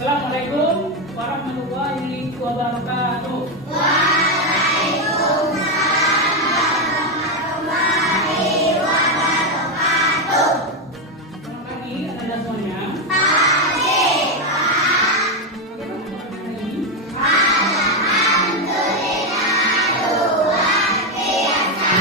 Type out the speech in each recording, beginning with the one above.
Assalamualaikum warahmatullahi wabarakatuh. Waalaikumsalam warahmatullahi wabarakatuh. Selamat pagi, Anda semuanya. Pagi, Pak. Bagaimana kabar hari ini? Alhamdulillah luar biasa.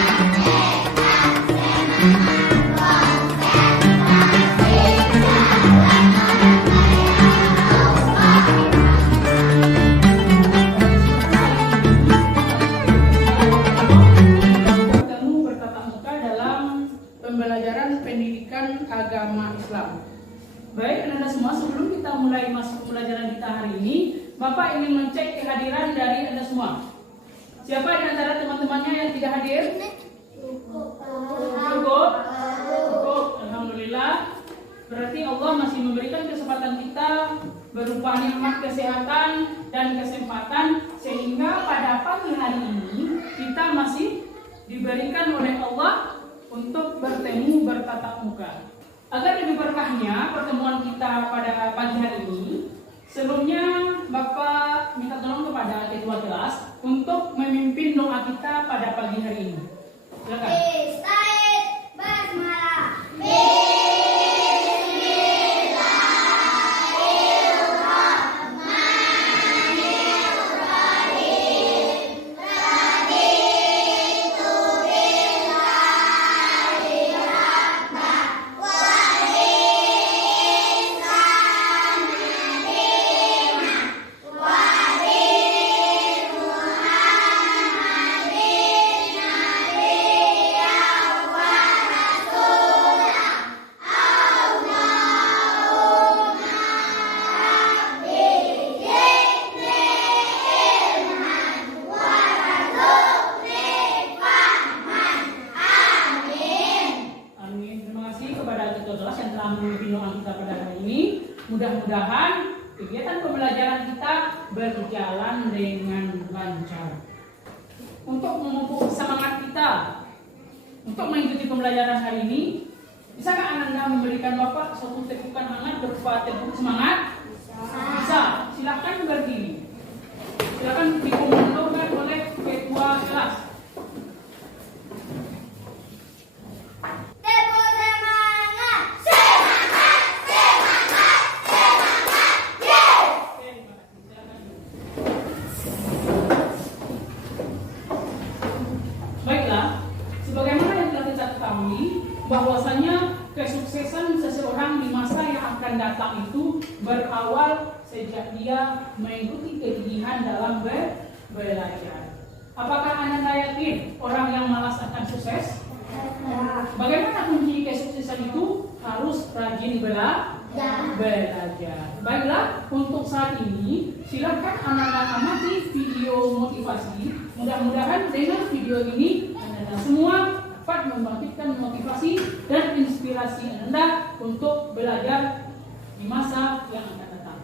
Bertemu bertatap muka dalam pembelajaran pendidikan agama Islam. Baik, Anda semua, sebelum kita mulai masuk pembelajaran kita hari ini, Bapak ingin mencek kehadiran dari Anda semua. Siapa di antara teman-temannya yang tidak hadir? Cukup. Alhamdulillah. Berarti Allah masih memberikan kesempatan kita berupa nikmat kesehatan dan kesempatan sehingga pada pagi hari ini kita masih diberikan oleh Allah untuk bertemu bertatap muka. Agar lebih berkahnya pertemuan kita pada pagi hari ini, sebelumnya Bapak minta tolong kepada ketua kelas untuk memimpin doa kita pada pagi hari ini. Silakan. Istaid basmalah. Mudah-mudahan kegiatan pembelajaran kita berjalan dengan lancar. Untuk memupuk semangat kita untuk mengikuti pembelajaran hari ini, bisakah Anda memberikan Bapak suatu tepukan hangat berupa tepuk semangat? Bisa. Silakan berdiri. Silakan dikomandokan oleh ketua kelas. Bahwasanya kesuksesan seseorang di masa yang akan datang itu berawal sejak dia mengikuti kegigihan dalam belajar. Apakah Anda yakin orang yang malas akan sukses? Bagaimana kunci kesuksesan itu? Harus rajin belajar. Baiklah, untuk saat ini silakan anak-anak amati video motivasi. Mudah-mudahan dengan video ini Anda semua dapat membangkitkan motivasi dan inspirasi Anda untuk belajar di masa yang akan datang.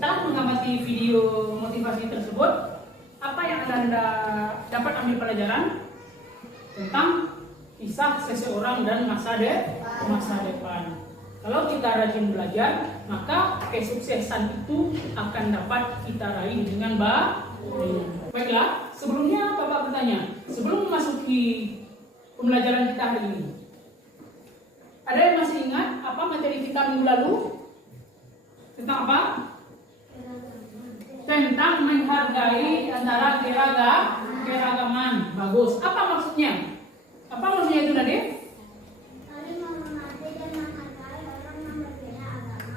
Setelah mengamati video motivasi tersebut, apa yang Anda dapat ambil pelajaran tentang kisah seseorang dan masa depan. Kalau kita rajin belajar, maka kesuksesan itu akan dapat kita raih dengan baik. Baiklah, sebelumnya Bapak bertanya, sebelum memasuki pembelajaran kita hari ini, ada yang masih ingat apa materi kita minggu lalu? Tentang apa? Tentang menghargai antara keragaman. Bagus. Apa maksudnya? Apa maksudnya itu tadi?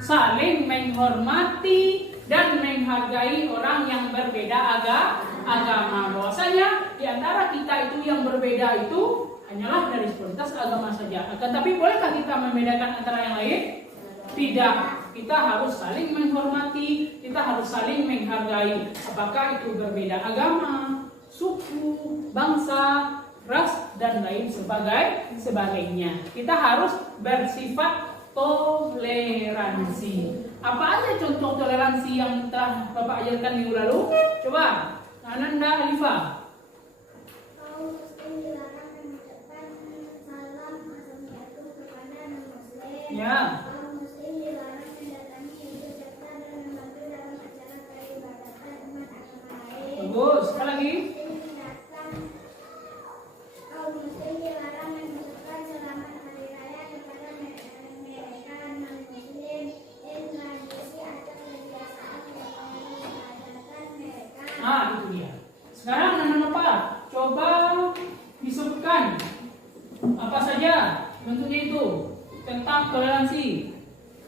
Saling menghormati dan menghargai orang yang berbeda agama. Bahwasanya di antara kita itu yang berbeda itu hanyalah dari sepintas agama saja. Akan tapi bolehkah kita membedakan antara yang lain? Tidak. Kita harus saling menghormati, kita harus saling menghargai. Apakah itu berbeda agama, suku, bangsa, ras, dan lain sebagainya. Kita harus bersifat toleransi. Apa aja contoh toleransi yang telah Bapak ajarkan minggu lalu? Coba, Ananda Alifa. Kaum muslim dilarang mengucapkan salam assalamualaikum kepada non-muslim. Ya. Kaum muslim dilarang mendatangi ibu serta dan membantu dalam acara peribadatan umat agama lain. Bagus. Sekali lagi. Kaum muslim dilarang mengucapkan selamat hari raya kepada mereka non-muslim dan tradisi atau kebiasaan yang mengadakan mereka. Nah, itu dia. Sekarang anak-anak coba disebutkan apa saja bentuknya itu tentang toleransi.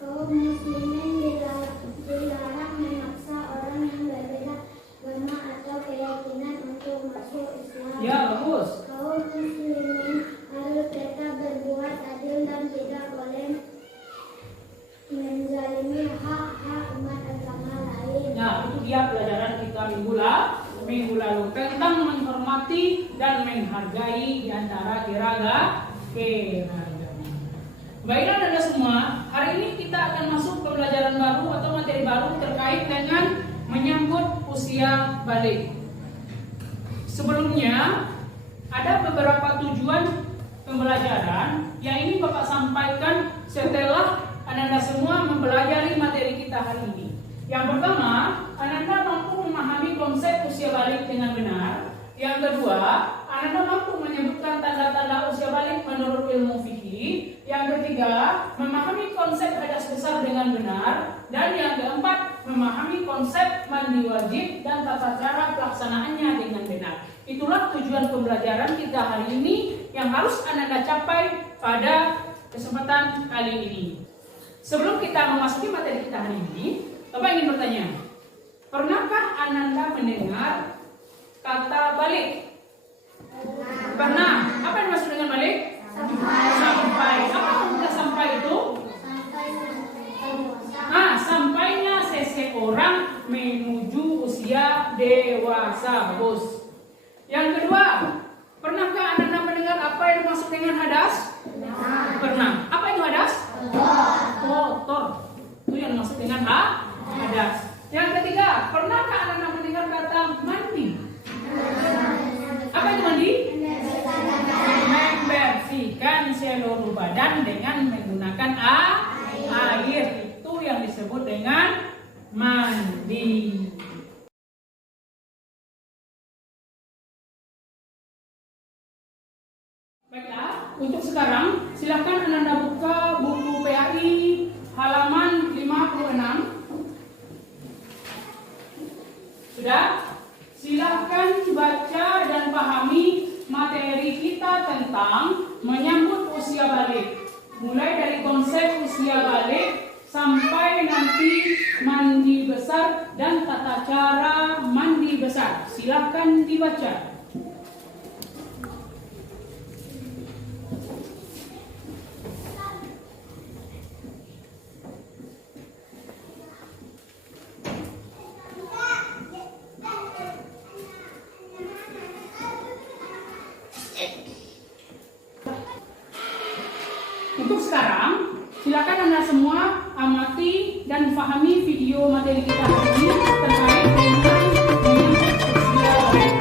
Kaum muslimin dilarang memaksa orang yang berbeda agama atau keyakinan untuk masuk Islam. Ya, bagus. Kaum muslimin harus tetap berbuat adil dan tidak boleh menzalimi hak-hak umat agama lain. Nah, itu dia pelajaran kita minggu lalu tentang menghormati dan menghargai di antara keragaman. Baiklah Anda semua, hari ini kita akan masuk pembelajaran baru atau materi baru terkait dengan menyambut usia balik. Sebelumnya ada beberapa tujuan pembelajaran yang ini Bapak sampaikan setelah Anda semua mempelajari materi kita hari ini. Yang pertama, Anda mampu memahami konsep usia balik dengan benar. Yang kedua, Anda mampu menyebutkan tanda-tanda usia balik menurut ilmu fikih. Yang ketiga, memahami konsep hadas besar dengan benar. Dan yang keempat, memahami konsep mandi wajib dan tata cara pelaksanaannya dengan benar. Itulah tujuan pembelajaran kita hari ini yang harus Anda capai pada kesempatan kali ini. Sebelum kita memasuki materi kita hari ini, Bapak ingin bertanya, pernahkah Anda mendengar kata balik? Pernah. Apa yang maksud dengan balik? Sampai. Apa maksudnya sampai itu? Sampainya seseorang menuju usia dewasa, bos. Yang kedua, pernahkah Anda mendengar apa yang maksud dengan hadas? Pernah. Apa itu hadas? Kotor. Itu yang maksud dengan hadas. Yang ketiga, pernahkah Anda mendengar kata mandi? Apa itu mandi? Membersihkan seluruh badan dengan menggunakan air. Itu yang disebut dengan mandi. Baiklah, untuk sekarang silakan Anda buka buku PAI halaman 56. Sudah? Silakan baca dan pahami materi kita tentang menyambut usia balik. Mulai dari konsep usia balik sampai nanti mandi besar dan tata cara mandi besar. Silakan dibaca. Untuk sekarang, silakan Anda semua amati dan pahami video materi kita hari ini terkait dengan menyambut usia balik.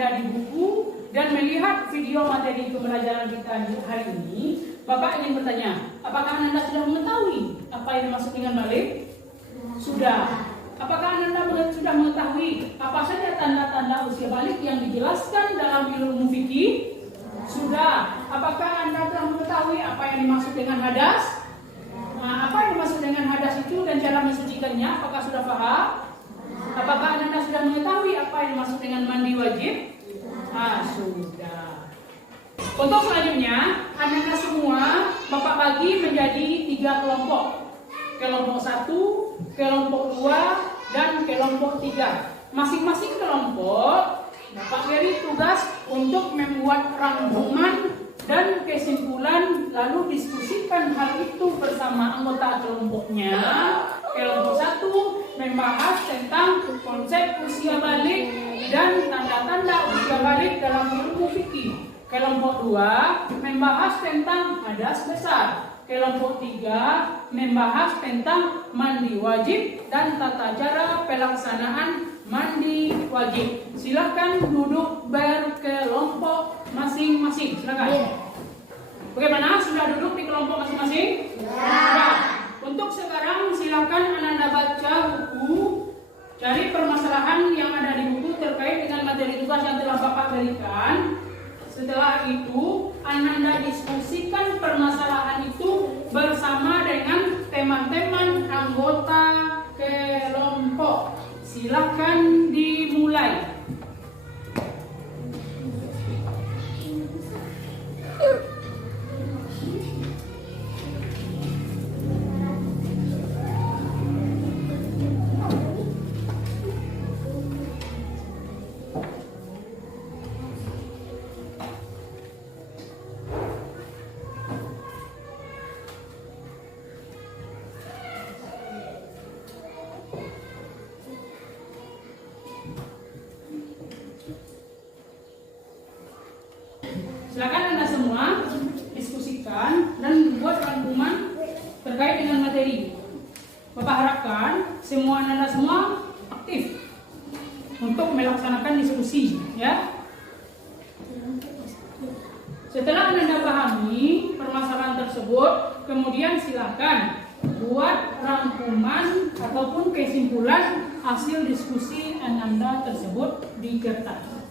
ada di buku dan melihat video materi pembelajaran kita hari ini, Bapak ingin bertanya, apakah Anda sudah mengetahui apa yang dimaksud dengan balik? Sudah. Apakah Anda sudah mengetahui apa saja tanda-tanda usia balik yang dijelaskan dalam ilmu fikih? Sudah. Apakah Anda telah mengetahui apa yang dimaksud dengan hadas? Nah, apa yang dimaksud dengan hadas itu dan cara mensucikannya? Apakah sudah paham? Apakah Anda sudah mengetahui apa yang dimaksud dengan mandi wajib? Sudah. Untuk selanjutnya, Anda semua Bapak bagi menjadi 3 kelompok. Kelompok 1, kelompok 2, dan kelompok 3. Masing-masing kelompok Bapak beri tugas untuk membuat rangkuman dan kesimpulan, lalu diskusikan hal itu bersama anggota kelompoknya. Kelompok 1 membahas tentang konsep usia balik dan tanda-tanda usia balik dalam ilmu fikih. Kelompok 2 membahas tentang hadas besar. Kelompok 3 membahas tentang mandi wajib dan tata cara pelaksanaan mandi wajib. Silakan duduk berkelompok masing-masing. Silakan. Bagaimana? Sudah duduk di kelompok masing-masing? Ya. Untuk sekarang silakan Anda baca buku, cari permasalahan yang ada di buku terkait dengan materi tugas yang telah Bapak berikan. Setelah itu, Anda diskusikan permasalahan itu bersama dengan teman-teman anggota kelompok. Silakan dimulai. Silakan Anda semua diskusikan dan buat rangkuman terkait dengan materi. Bapak harapkan semua Anda semua aktif untuk melaksanakan diskusi, ya. Setelah Anda pahami permasalahan tersebut, kemudian silakan buat rangkuman ataupun kesimpulan hasil diskusi Anda tersebut di kertas.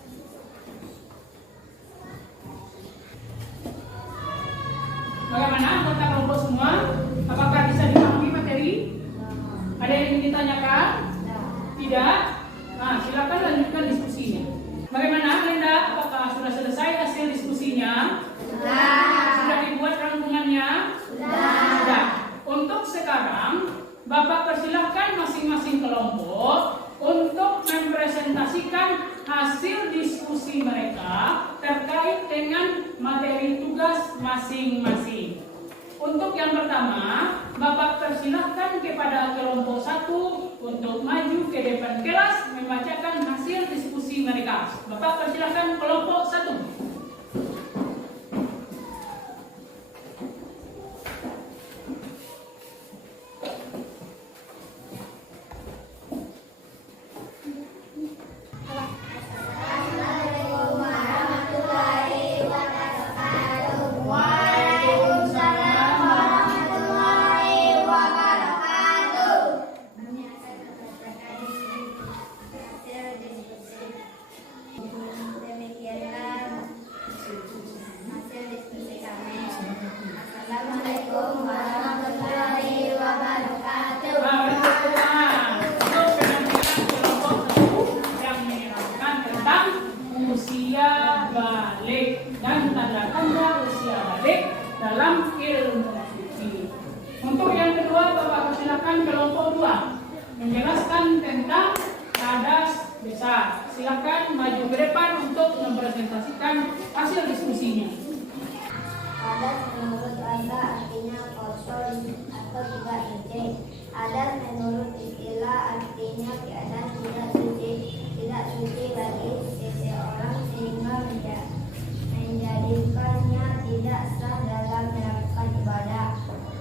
Bagaimana anggota kelompok semua? Apakah bisa dipahami materi? Ada yang ingin ditanyakan? Tidak? Nah, silakan lanjutkan diskusinya. Bagaimana, Linda? Apakah sudah selesai hasil diskusinya? Sudah dibuat rangkumannya? Sudah. Untuk sekarang, Bapak persilahkan masing-masing kelompok untuk mempresentasikan hasil diskusi mereka terkait dengan materi tugas masing-masing. Untuk yang pertama, Bapak persilahkan kepada kelompok 1 untuk maju ke depan kelas membacakan hasil diskusi mereka. Bapak persilahkan kelompok 1. Dalam ilmu fikih. Untuk yang kedua, Bapak persilakan kelompok 2 menjelaskan tentang hadas besar. Silakan maju ke depan untuk mempresentasikan hasil diskusinya. Hadas menurut Anda artinya kotor atau tidak suci. Hadas menurut istilah artinya keadaan tidak suci bagi seseorang sehingga menjadikannya tidak sah dalam melakukan ibadah.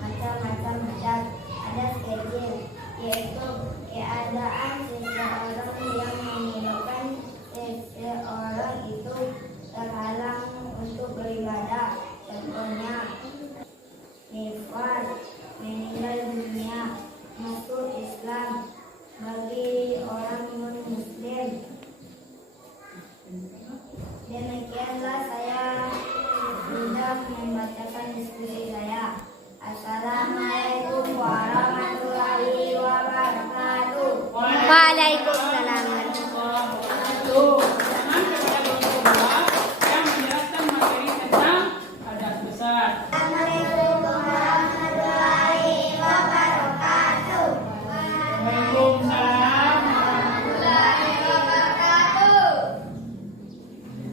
Macam-macam hadas. Hadas kecil yaitu keadaan seseorang yang menyebabkan seseorang membacakan diskusi saya. Assalamualaikum warahmatullahi wabarakatuh. Waalaikumsalam. Pertanyaan kepada kelompok 2 yang menjelaskan materi tentang hadas besar. Assalamualaikum warahmatullahi wabarakatuh. Waalaikumsalam.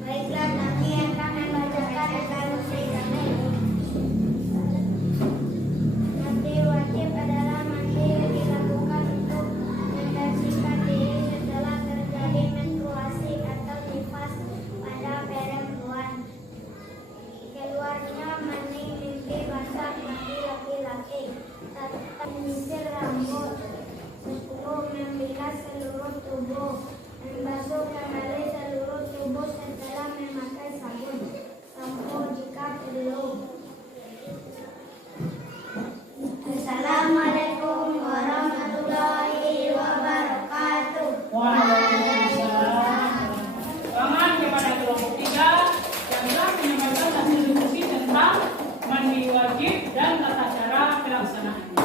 Baiklah, nanti akan membacakan diskusi kami. Mandi wajib adalah mandi yang dilakukan untuk membersihkan diri setelah terjadi menstruasi atau nifas pada perempuan. Keluarnya mani mimpi basah bagi laki-laki. Tetap menyisir rambut. 10. Membilas seluruh tubuh. Membasuh kembali seluruh tubuh setelah memakai sabun, sampo jika perlu. Assalamualaikum warahmatullahi wabarakatuh. Waalaikumsalam. Pertanyaan kepada kelompok 3 yang telah menyampaikan hasil diskusi tentang mandi wajib dan tata cara pelaksanaannya.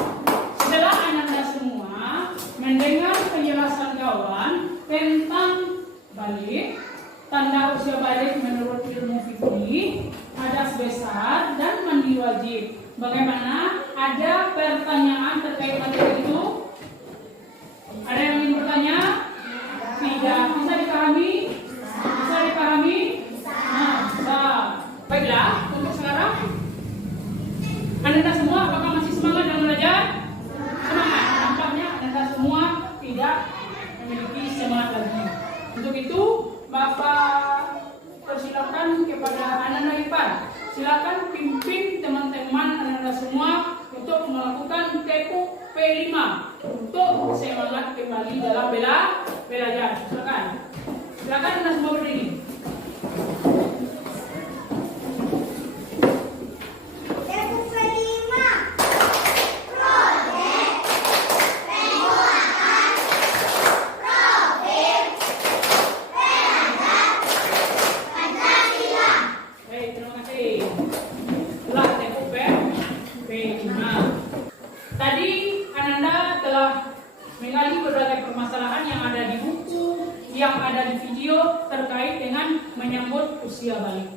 Setelah Anda semua mendengar penjelasan kawan tentang balik, tanda usia balik menurut ilmu fikih, hadas besar dan mandi wajib. Bagaimana? Ada pertanyaan terkait materi itu? Ada yang ingin bertanya? Tidak. Bisa dipahami? Bisa dipahami? Nah, bisa. Baiklah, untuk sekarang Anda semua apakah masih semangat dalam belajar? Semangat. Nampaknya Anda semua tidak memiliki semangat lagi. Untuk itu, Bapak persilakan kepada anak-anak IPA. Silakan pimpin teman-teman anak-anak semua untuk melakukan tepuk P5 untuk semangat kembali dalam belajar. Silakan. Silakan Anda semua berdiri. Tepuk kelima. Baik, terima kasih. Telah tepuk P5. Tadi Ananda telah menggali berbagai permasalahan yang ada di buku, yang ada di video terkait dengan menyambut usia balik.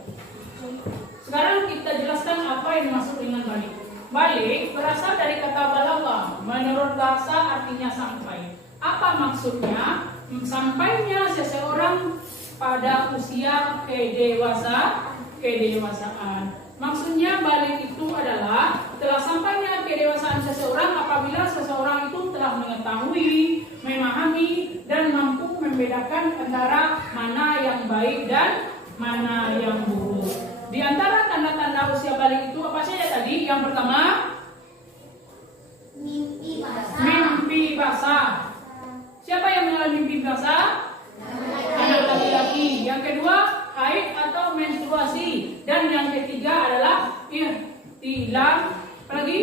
Sekarang kita jelaskan apa yang dimaksud dengan balik. Balik berasal dari kata balagha, menurut bahasa artinya sampai. Apa maksudnya? Sampainya seseorang pada usia kedewasaan. Maksudnya balik itu adalah telah sampainya kedewasaan seseorang apabila seseorang itu telah mengetahui, memahami, dan mampu membedakan antara mana yang baik dan mana yang buruk. Di antara tanda-tanda usia balik itu apa saja tadi? Yang pertama, Mimpi basah. mimpi basah. Siapa yang mengalami mimpi basah? Anak laki-laki. Yang kedua, haid atau menstruasi. Dan yang ketiga adalah ihtilam. Apa lagi?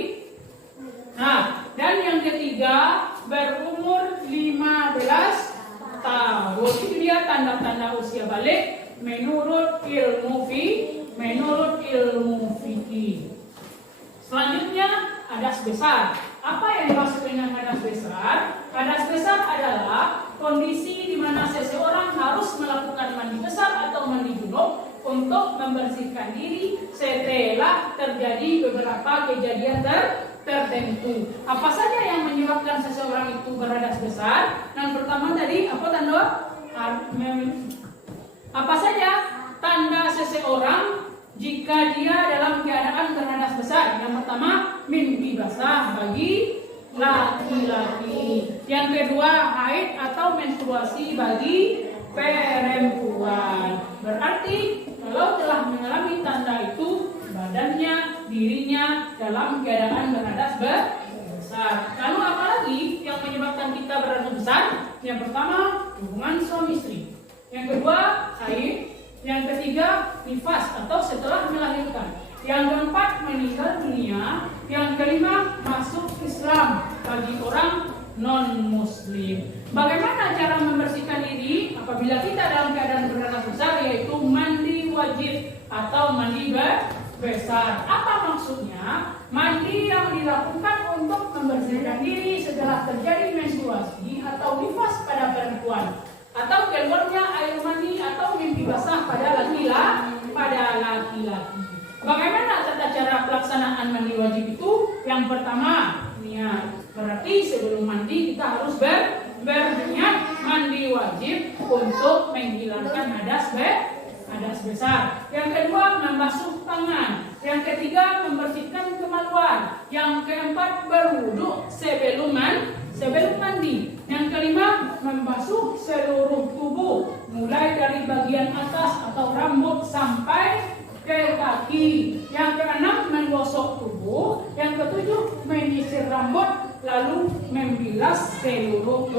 Nah, dan yang ketiga berumur 15 tahun. Itu dia tanda-tanda usia balik menurut ilmu fikih. Selanjutnya, hadas besar. Apa yang dimaksud dengan hadas besar? Hadas besar adalah kondisi di mana seseorang harus melakukan mandi besar atau mandi junub untuk membersihkan diri setelah terjadi beberapa kejadian tertentu. Apa saja yang menyebabkan seseorang itu berhadas besar? Yang pertama tadi apa tanda? Apa saja tanda seseorang jika dia dalam keadaan berhadas besar? Yang pertama, mimpi basah bagi laki-laki. Yang kedua, haid atau menstruasi bagi perempuan. Berarti kalau telah mengalami tanda itu, badannya, dirinya dalam keadaan berhadas besar. Lalu apa lagi yang menyebabkan kita berhadas besar? Yang pertama, hubungan suami istri. Yang kedua, haid. Yang ketiga, nifas atau setelah melahirkan. Yang keempat, meninggal dunia. Yang kelima, masuk Islam bagi orang non-muslim. Bagaimana cara membersihkan diri apabila kita dalam keadaan berhadas besar? Yaitu mandi wajib atau mandi besar. Apa maksudnya? Mandi yang dilakukan untuk membersihkan diri setelah terjadi menstruasi atau nifas pada perempuan, atau keluarnya air mani atau mimpi basah pada laki-laki. Bagaimana tata cara pelaksanaan mandi wajib itu? Yang pertama, niat. Berarti sebelum mandi kita harus berniat mandi wajib untuk menghilangkan hadas besar. Yang kedua, membasuh tangan. Yang ketiga, membersihkan kemaluan. Yang keempat, berwudu sebelum mandi. Yang kelima, membasuh seluruh tubuh, mulai dari bagian atas atau rambut sampai ke kaki. Yang keenam, menggosok tubuh. Yang ketujuh, menyisir rambut, lalu membilas seluruh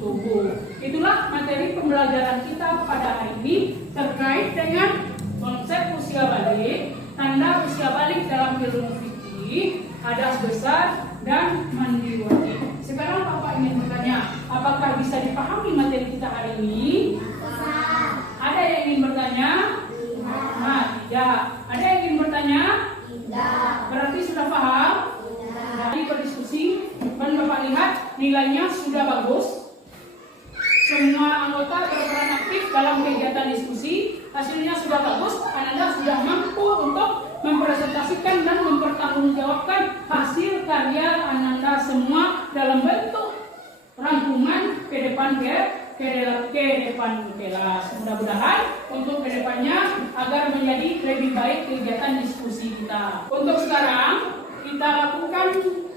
tubuh. Itulah materi pembelajaran kita pada hari ini terkait dengan konsep usia balik, tanda usia balik dalam ilmu fikih, hadas besar, dan mandi wajib. Sekarang Bapak ingin bertanya, apakah bisa dipahami materi kita hari ini? Ada yang ingin bertanya? Tidak. Ada yang ingin bertanya? Tidak. Berarti sudah paham? Dari berdiskusi, dan Bapak lihat nilainya sudah bagus. Semua anggota berperan aktif dalam kegiatan diskusi. Hasilnya sudah bagus. Anda sudah mampu untuk mempresentasikan dan mempertanggungjawabkan hasil karya Anda semua dalam bentuk rangkuman ke depan kelas. Mudah-mudahan untuk kedepannya agar menjadi lebih baik kegiatan diskusi kita. Untuk sekarang kita lakukan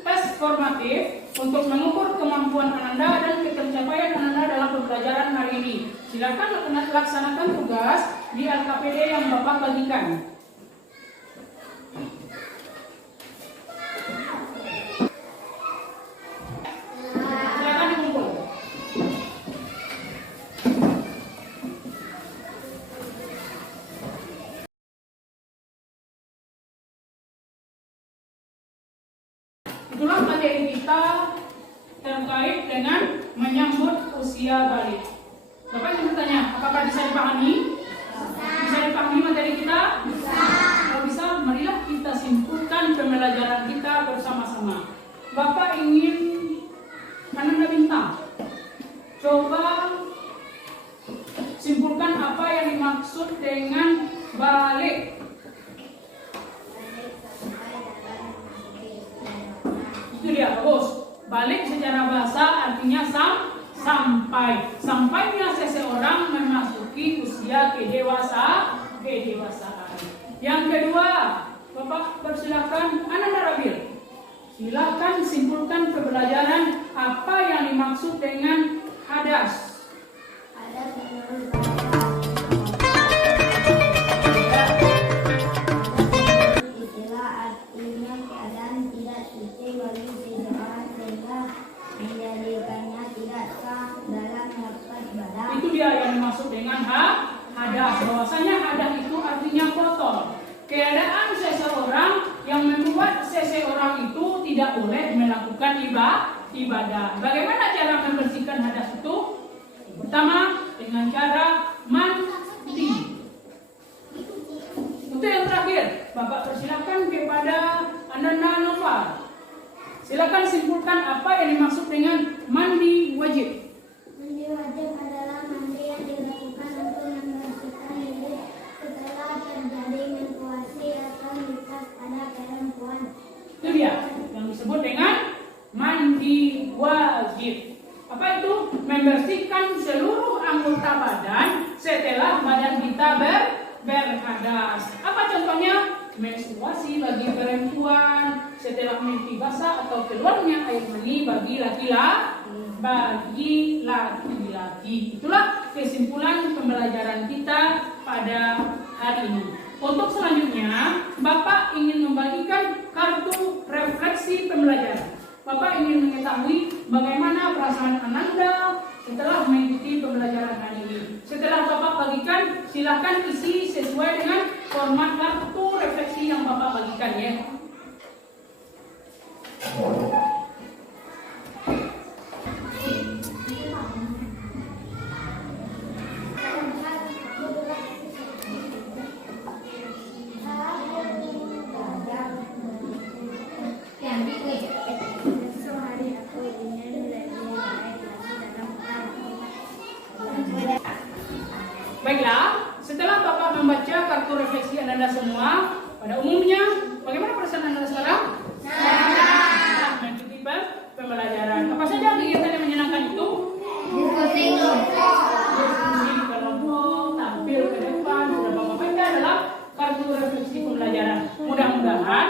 tes formatif untuk mengukur kemampuan Anda dan pencapaian Anda dalam pembelajaran hari ini. Silakan laksanakan tugas di LKPD yang Bapak bagikan. Silakan dikumpul. Itulah materi kita terkait dengan menyambut usia balik. Bapak ingin bertanya, apakah bisa dipahami? Bisa dipahami materi kita? Bisa. Kalau bisa, marilah kita simpulkan pembelajaran kita bersama-sama. Bapak ingin Anda minta, coba simpulkan apa yang dimaksud dengan balik. Itu dia, bagus. Balik secara bahasa artinya sampai. Sampainya seseorang memasuki usia kedewasaan. Yang kedua, Bapak persilakan Ananda Rabil. Silakan simpulkan pembelajaran apa yang dimaksud dengan hadas. Hadas istilah artinya keadaan tidak suci bagi seseorang sehingga menjadikannya tidak sah dalam melakukan ibadah. Itu dia yang dimaksud dengan hadas. Bahwasanya hadas itu artinya kotor. Keadaan seseorang yang membuat seseorang itu tidak boleh melakukan ibadah. Bagaimana cara membersihkan hadas itu? Pertama, dengan cara mandi. Itu yang terakhir. Bapak persilakan kepada Ananda Nova. Silakan simpulkan apa yang dimaksud dengan mandi wajib. Mandi wajib adalah mandi yang dilakukan untuk membersihkan diri setelah terjadi menstruasi atau nifas pada perempuan. Itu dia yang disebut dengan mandi wajib. Apa itu? Membersihkan seluruh anggota badan setelah badan kita berhadas. Apa contohnya? Menstruasi bagi perempuan, setelah mimpi basah atau keluarnya air mani bagi laki-laki. Itulah kesimpulan pembelajaran kita pada hari ini. Untuk selanjutnya, Bapak ingin membagikan kartu refleksi pembelajaran. Bapak ingin mengetahui bagaimana perasaan Ananda setelah mengikuti pembelajaran hari ini. Setelah Bapak bagikan, silakan isi sesuai dengan format kartu refleksi yang Bapak bagikan ya.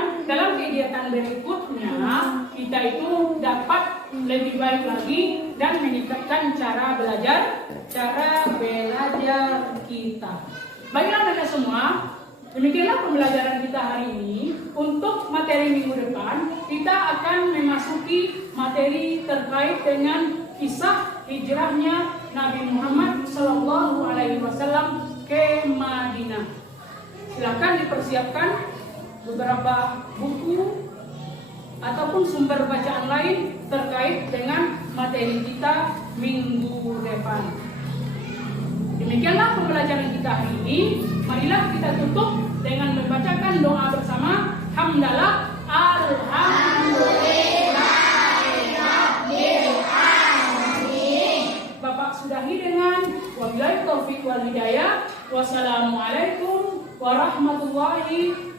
mudah-mudahan dalam kegiatan berikutnya kita itu dapat lebih baik lagi dan meningkatkan cara belajar kita. Baiklah Anda semua, demikianlah pembelajaran kita hari ini. Untuk materi minggu depan, kita akan memasuki materi terkait dengan kisah hijrahnya Nabi Muhammad SAW ke Madinah. Silakan dipersiapkan beberapa buku ataupun sumber bacaan lain terkait dengan materi kita minggu depan. Demikianlah pembelajaran kita hari ini. Marilah kita tutup dengan membacakan doa bersama. Hamdalah, alhamdulillahirabbil alamin. Bapak sudahi dengan wabillahi taufiq wal hidayah. Wassalamualaikum warahmatullahi